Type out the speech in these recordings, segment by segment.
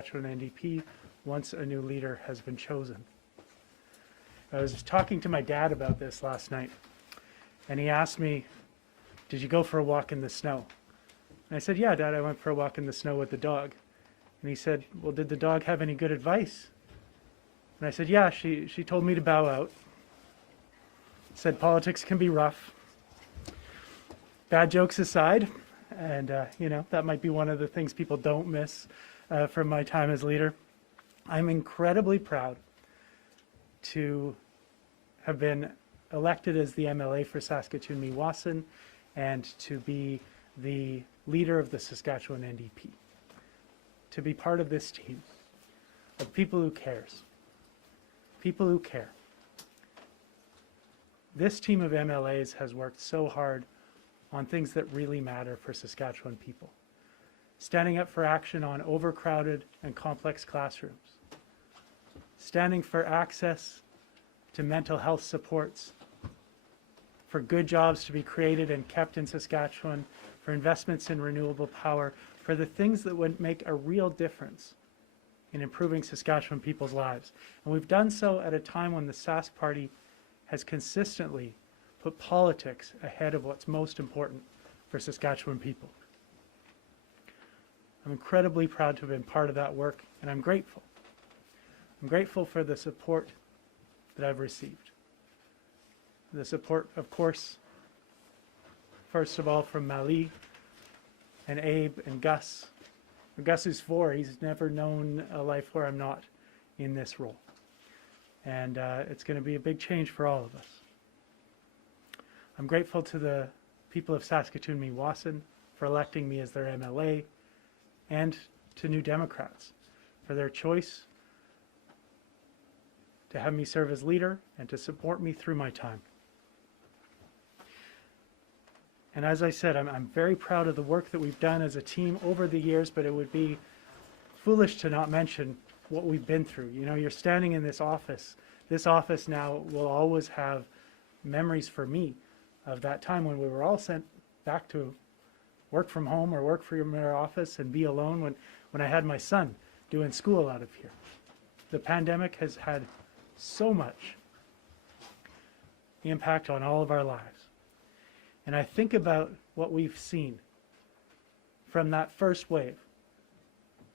Saskatchewan NDP once a new leader has been chosen. I was talking to my dad about this last night, and he asked me, "Did you go for a walk in the snow?" And I said, "Yeah, Dad, I went for a walk in the snow with the dog." And he said, "Well, did the dog have any good advice?" And I said, "Yeah, she told me to bow out. Said politics can be rough. Bad jokes aside, and that might be one of the things people don't miss from my time as leader. I'm incredibly proud to have been elected as the MLA for Saskatchewan Meili and to be the leader of the Saskatchewan NDP. To be part of this team of people who cares. People who care. This team of MLAs has worked so hard on things that really matter for Saskatchewan people. Standing up for action on overcrowded and complex classrooms. Standing for access to mental health supports, for good jobs to be created and kept in Saskatchewan, for investments in renewable power, for the things that would make a real difference in improving Saskatchewan people's lives. And we've done so at a time when the Sask Party has consistently put politics ahead of what's most important for Saskatchewan people. I'm incredibly proud to have been part of that work, and I'm grateful. I'm grateful for the support that I've received. The support, of course, first of all from Meili and Abe and Gus. Gus is 4. He's never known a life where I'm not in this role. And it's going to be a big change for all of us. I'm grateful to the people of Saskatchewan Meili for electing me as their MLA, and to New Democrats for their choice to have me serve as leader and to support me through my time. And as I said, I'm very proud of the work that we've done as a team over the years, but it would be foolish to not mention what we've been through. You know, you're standing in this office. This office now will always have memories for me of that time when we were all sent back to work from home or work from our office and be alone when I had my son doing school out of here. The pandemic has had so much impact on all of our lives. And I think about what we've seen from that first wave,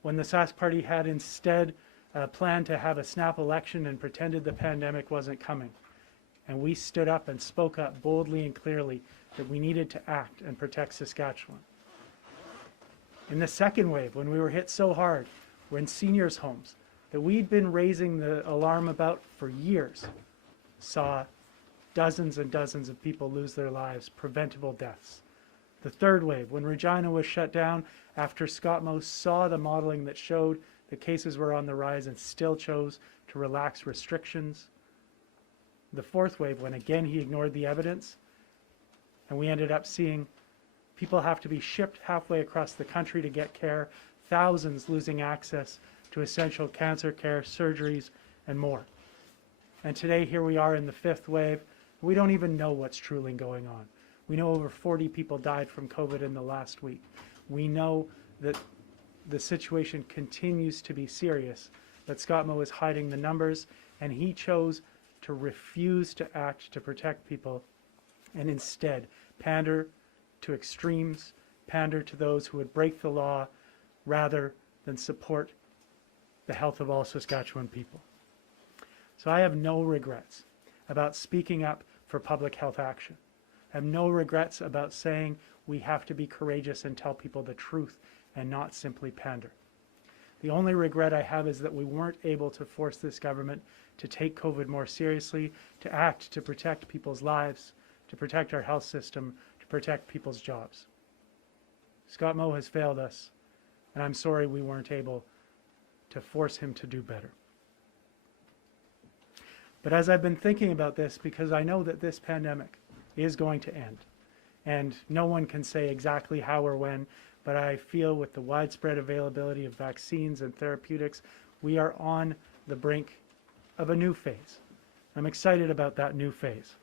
when the Sask Party had instead planned to have a snap election and pretended the pandemic wasn't coming. And we stood up and spoke up boldly and clearly that we needed to act and protect Saskatchewan. In the second wave, when we were hit so hard, we're in seniors' homes that we'd been raising the alarm about for years, saw dozens and dozens of people lose their lives, preventable deaths. The third wave, when Regina was shut down after Scott Moe saw the modeling that showed the cases were on the rise and still chose to relax restrictions. The fourth wave, when again he ignored the evidence, and we ended up seeing people have to be shipped halfway across the country to get care, thousands losing access to essential cancer care, surgeries, and more. And today, here we are in the fifth wave. We don't even know what's truly going on. We know over 40 people died from COVID in the last week. We know that the situation continues to be serious, that Scott Moe is hiding the numbers, and he chose to refuse to act to protect people and instead pander to extremes, pander to those who would break the law rather than support the health of all Saskatchewan people. So I have no regrets about speaking up for public health action. I have no regrets about saying we have to be courageous and tell people the truth and not simply pander. The only regret I have is that we weren't able to force this government to take COVID more seriously, to act to protect people's lives, to protect our health system, to protect people's jobs. Scott Moe has failed us, and I'm sorry we weren't able to force him to do better. But as I've been thinking about this, because I know that this pandemic is going to end, and no one can say exactly how or when, but I feel with the widespread availability of vaccines and therapeutics, we are on the brink of a new phase. I'm excited about that new phase.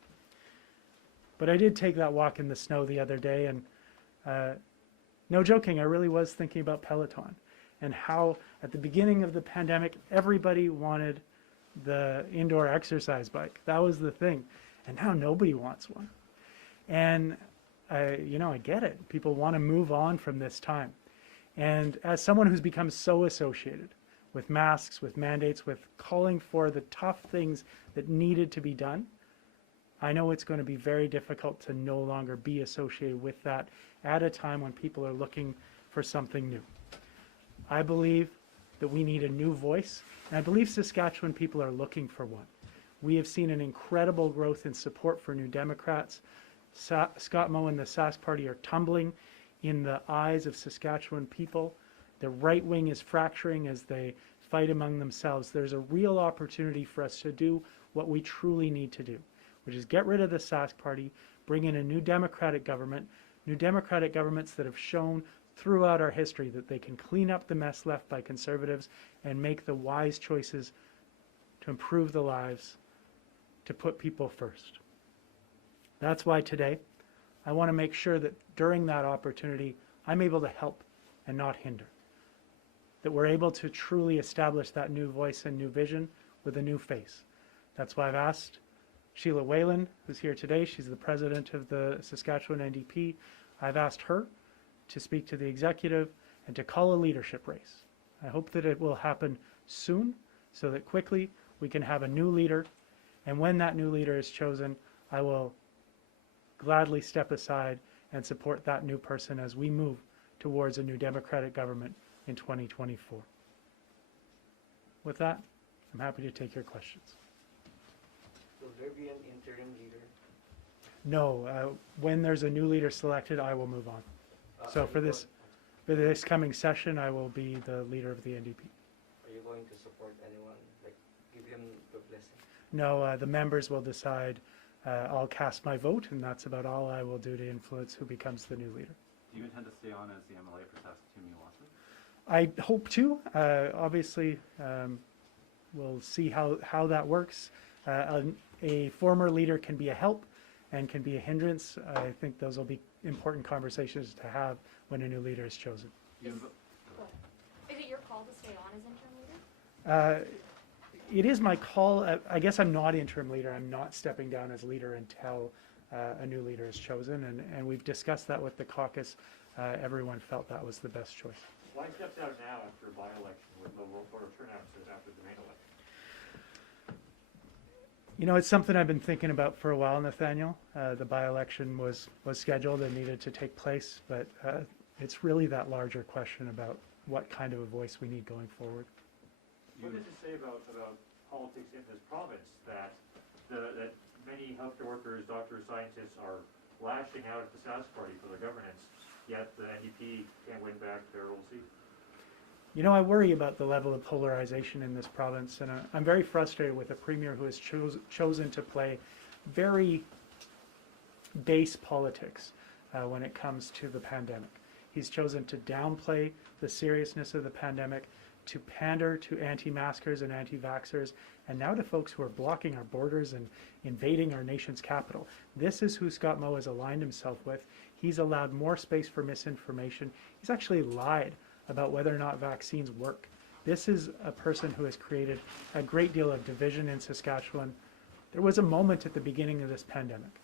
But I did take that walk in the snow the other day, and no joking, I really was thinking about Peloton. and how at the beginning of the pandemic, everybody wanted the indoor exercise bike. That was the thing. And now nobody wants one. And I get it. People want to move on from this time. And as someone who's become so associated with masks, with mandates, with calling for the tough things that needed to be done, I know it's going to be very difficult to no longer be associated with that at a time when people are looking for something new. I believe that we need a new voice, and I believe Saskatchewan people are looking for one. We have seen an incredible growth in support for New Democrats. Scott Moe and the Sask Party are tumbling in the eyes of Saskatchewan people. The right wing is fracturing as they fight among themselves. There's a real opportunity for us to do what we truly need to do, which is get rid of the Sask Party, bring in a new Democratic government, new Democratic governments that have shown throughout our history that they can clean up the mess left by Conservatives and make the wise choices to improve the lives, to put people first. That's why today I want to make sure that during that opportunity I'm able to help and not hinder, that we're able to truly establish that new voice and new vision with a new face. That's why I've asked Sheila Whalen, who's here today. She's the president of the Saskatchewan NDP. I've asked her to speak to the executive and to call a leadership race. I hope that it will happen soon so that quickly we can have a new leader. And when that new leader is chosen, I will gladly step aside and support that new person as we move towards a new Democratic government in 2024. With that, I'm happy to take your questions. Will there be an interim leader? No, when there's a new leader selected, I will move on. So for this coming session, I will be the leader of the NDP. Are you going to support anyone, like give him the blessing? No, the members will decide. I'll cast my vote, and that's about all I will do to influence who becomes the new leader. Do you intend to stay on as the MLA for Saskatoon-Mewassen? I hope to. Obviously, we'll see how that works. A former leader can be a help and can be a hindrance. I think those will be important conversations to have when a new leader is chosen. Is it your call to stay on as interim leader? It is my call. I guess I'm not interim leader. I'm not stepping down as leader until a new leader is chosen, and we've discussed that with the caucus. Everyone felt that was the best choice. Why step down now after a by-election with low voter turnout after the main election? You know, it's something I've been thinking about for a while, Nathaniel. The by-election was scheduled and needed to take place, but it's really that larger question about what kind of a voice we need going forward. What does it say about politics in this province that many healthcare workers, doctors, scientists are lashing out at the Sask Party for their governance, yet the NDP can't win back their old seat? You know, I worry about the level of polarization in this province, and I'm very frustrated with a premier who has chosen to play very base politics when it comes to the pandemic. He's chosen to downplay the seriousness of the pandemic, to pander to anti-maskers and anti-vaxxers, and now to folks who are blocking our borders and invading our nation's capital. This is who Scott Moe has aligned himself with. He's allowed more space for misinformation. He's actually lied about whether or not vaccines work. This is a person who has created a great deal of division in Saskatchewan. There was a moment at the beginning of this pandemic.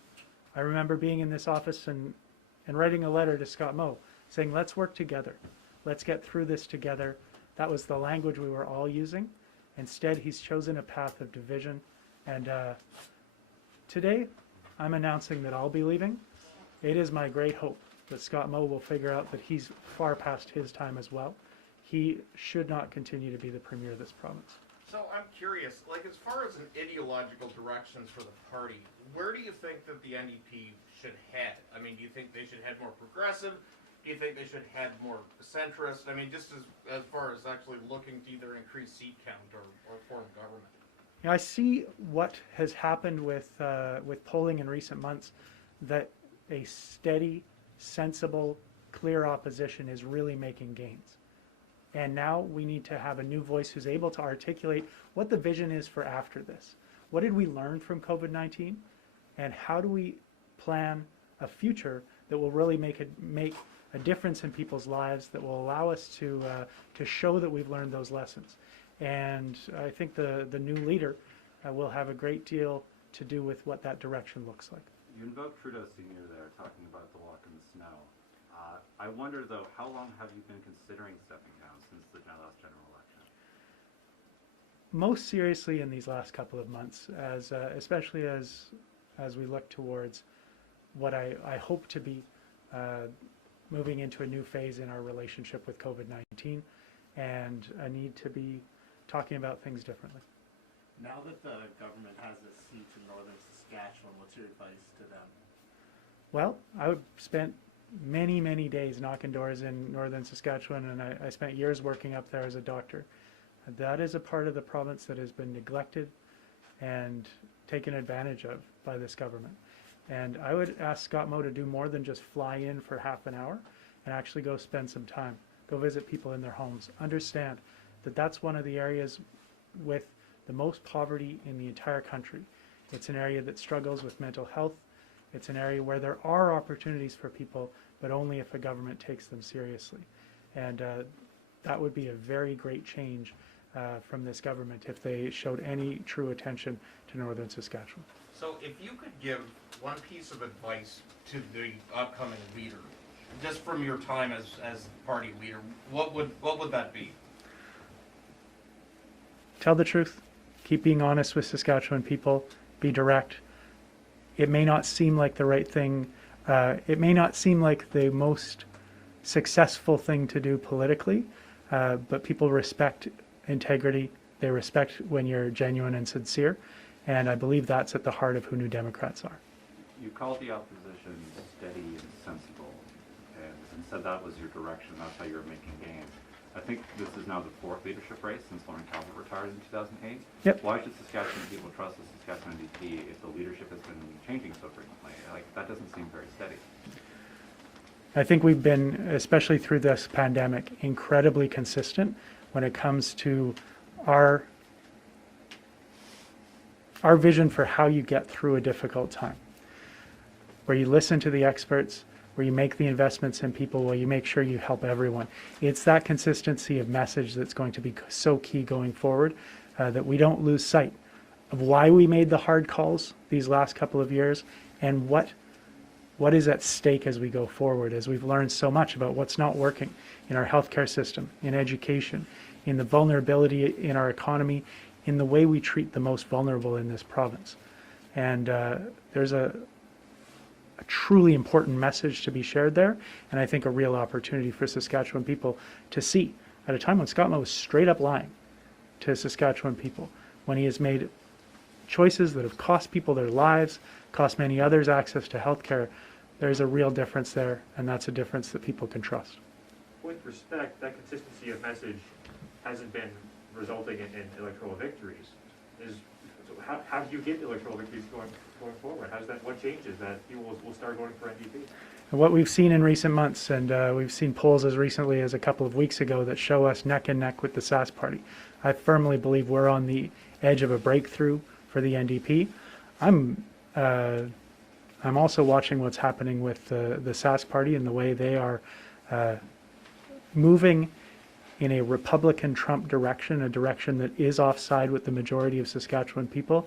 I remember being in this office and writing a letter to Scott Moe saying, let's work together. Let's get through this together. That was the language we were all using. Instead, he's chosen a path of division. And today, I'm announcing that I'll be leaving. It is my great hope that Scott Moe will figure out that he's far past his time as well. He should not continue to be the premier of this province. So I'm curious, like as far as an ideological directions for the party, where do you think that the NDP should head? I mean, do you think they should head more progressive? Do you think they should head more centrist? I mean, just as far as actually looking to either increase seat count or form government. You know, I see what has happened with polling in recent months, that a steady, sensible, clear opposition is really making gains. And now we need to have a new voice who's able to articulate what the vision is for after this. What did we learn from COVID-19? And how do we plan a future that will really make a difference in people's lives that will allow us to show that we've learned those lessons. And I think the new leader will have a great deal to do with what that direction looks like. You invoked Trudeau Sr. there, talking about the walk in the snow. I wonder, though, how long have you been considering stepping down since the last general election? Most seriously in these last couple of months, especially as we look towards what I hope to be moving into a new phase in our relationship with COVID-19, and a need to be talking about things differently. Now that the government has a seat in northern Saskatchewan, what's your advice to them? Well, I spent many, many days knocking doors in northern Saskatchewan, and I spent years working up there as a doctor. That is a part of the province that has been neglected and taken advantage of by this government. And I would ask Scott Moe to do more than just fly in for half an hour and actually go spend some time, go visit people in their homes, understand that that's one of the areas with the most poverty in the entire country. It's an area that struggles with mental health. It's an area where there are opportunities for people, but only if a government takes them seriously. And that would be a very great change from this government if they showed any true attention to northern Saskatchewan. So if you could give one piece of advice to the upcoming leader, just from your time as party leader, what would that be? Tell the truth. Keep being honest with Saskatchewan people. Be direct. It may not seem like the right thing. It may not seem like the most successful thing to do politically, but people respect integrity. They respect when you're genuine and sincere. And I believe that's at the heart of who New Democrats are. You called the opposition steady and sensible, and said that was your direction, that's how you were making gains. I think this is now the fourth leadership race since Lauren Calvert retired in 2008. Yep. Why should Saskatchewan people trust the Saskatchewan NDP if the leadership has been changing so frequently? Like, that doesn't seem very steady. I think we've been, especially through this pandemic, incredibly consistent when it comes to our vision for how you get through a difficult time, where you listen to the experts, where you make the investments in people, where you make sure you help everyone. It's that consistency of message that's going to be so key going forward, that we don't lose sight of why we made the hard calls these last couple of years and what is at stake as we go forward, as we've learned so much about what's not working in our healthcare system, in education, in the vulnerability in our economy, in the way we treat the most vulnerable in this province. And there's a truly important message to be shared there, and I think a real opportunity for Saskatchewan people to see at a time when Scott Moe was straight up lying to Saskatchewan people, when he has made choices that have cost people their lives, cost many others access to health care. There's a real difference there, and that's a difference that people can trust. With respect, that consistency of message hasn't been resulting in electoral victories. How do you get electoral victories going forward? What changes that people will start voting for NDP? And what we've seen in recent months, and we've seen polls as recently as a couple of weeks ago that show us neck and neck with the Sask Party. I firmly believe we're on the edge of a breakthrough for the NDP. I'm also watching what's happening with the Sask Party and the way they are moving in a Republican Trump direction, a direction that is offside with the majority of Saskatchewan people.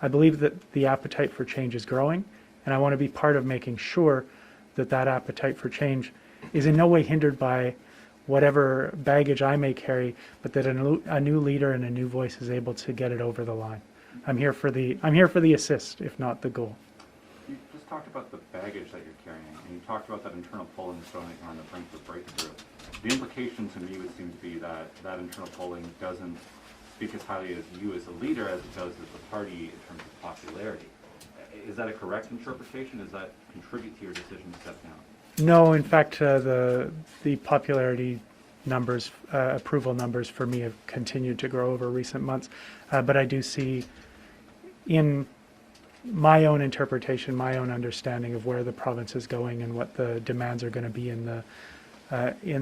I believe that the appetite for change is growing, and I want to be part of making sure that that appetite for change is in no way hindered by whatever baggage I may carry, but that a new leader and a new voice is able to get it over the line. I'm here for the assist, if not the goal. You just talked about the baggage that you're carrying, and you talked about that internal polling showing that you're on the brink of breakthrough. The implication to me would seem to be that that internal polling doesn't speak as highly as you as a leader as it does as the party in terms of popularity. Is that a correct interpretation? Does that contribute to your decision to step down? No, in fact, the popularity numbers, approval numbers for me have continued to grow over recent months. But I do see in my own interpretation, my own understanding of where the province is going and what the demands are going to be in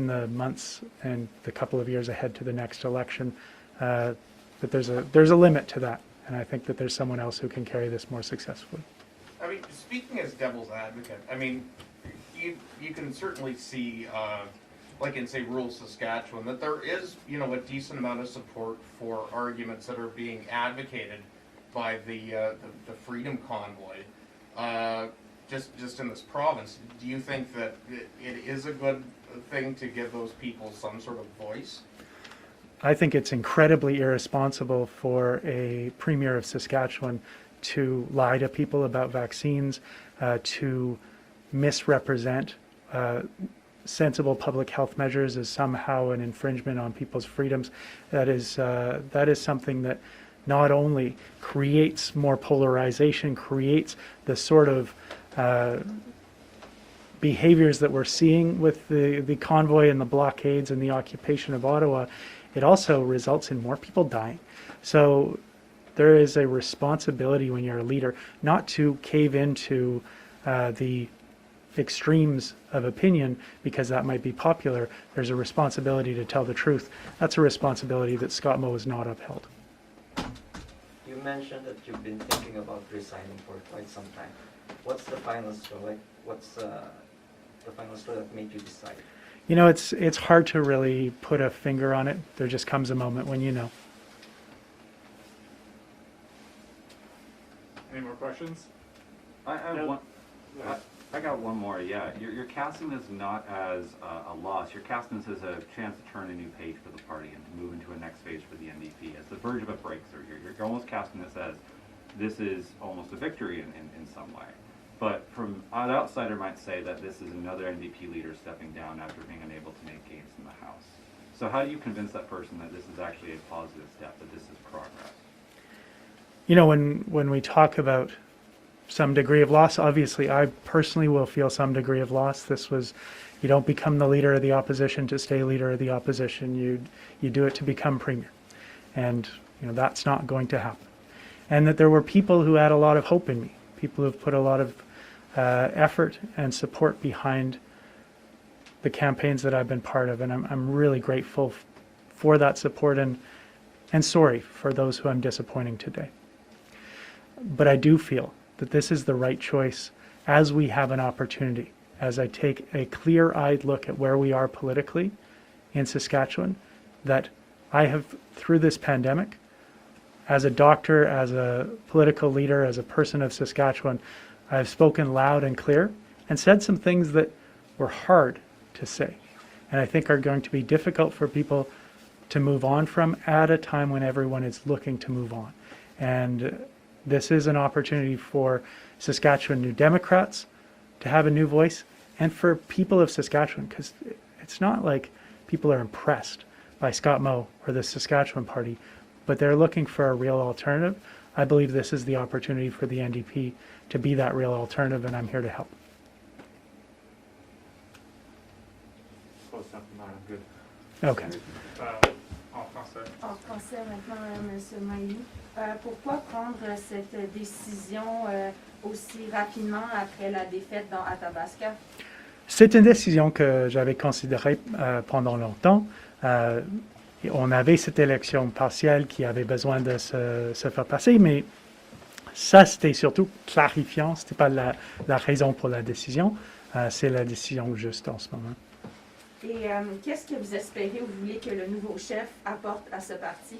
the months and the couple of years ahead to the next election, that there's a limit to that. And I think that there's someone else who can carry this more successfully. I mean, speaking as devil's advocate, I mean, you can certainly see, like in say rural Saskatchewan, that there is, you know, a decent amount of support for arguments that are being advocated by the Freedom Convoy, just in this province. Do you think that it is a good thing to give those people some sort of voice? I think it's incredibly irresponsible for a premier of Saskatchewan to lie to people about vaccines, to misrepresent sensible public health measures as somehow an infringement on people's freedoms. That is something that not only creates more polarization, creates the sort of behaviors that we're seeing with the convoy and the blockades and the occupation of Ottawa, it also results in more people dying. So there is a responsibility when you're a leader not to cave into the extremes of opinion because that might be popular. There's a responsibility to tell the truth. That's a responsibility that Scott Moe has not upheld. You mentioned that you've been thinking about resigning for quite some time. What's the final straw? Like, what's the final straw that made you decide? You know, it's hard to really put a finger on it. There just comes a moment when you know. Any more questions? I have No. one. I got one more. Yeah, you're casting this not as a loss. You're casting this as a chance to turn a new page for the party and to move into a next phase for the NDP. As the verge of a breakthrough. You're almost casting this as this is almost a victory in some way. But from an outsider might say that this is another NDP leader stepping down after being unable to make gains in the House. So how do you convince that person that this is actually a positive step, that this is progress? You know, when we talk about some degree of loss, obviously I personally will feel some degree of loss. This was, you don't become the leader of the opposition to stay leader of the opposition. You do it to become premier. And you know, that's not going to happen. And that there were people who had a lot of hope in me, people who have put a lot of effort and support behind the campaigns that I've been part of, and I'm really grateful for that support and sorry for those who I'm disappointing today. But I do feel that this is the right choice as we have an opportunity, as I take a clear-eyed look at where we are politically in Saskatchewan, that I have, through this pandemic, as a doctor, as a political leader, as a person of Saskatchewan, I've spoken loud and clear and said some things that were hard to say, and I think are going to be difficult for people to move on from at a time when everyone is looking to move on. And this is an opportunity for Saskatchewan New Democrats to have a new voice, and for people of Saskatchewan, because it's not like people are impressed by Scott Moe or the Saskatchewan Party, but they're looking for a real alternative. I believe this is the opportunity for the NDP to be that real alternative, and I'm here to help. Close enough, I'm good. Okay. En français. En français maintenant, M. Meili. Pourquoi prendre cette décision aussi rapidement après la défaite dans Athabasca? C'est une décision que j'avais considérée pendant longtemps. On avait cette élection partielle qui avait besoin de se faire passer, mais ça, c'était surtout clarifiant. Ce n'était pas la raison pour la décision. C'est la décision juste en ce moment. Et qu'est-ce que vous espérez ou vous voulez que le nouveau chef apporte à ce parti?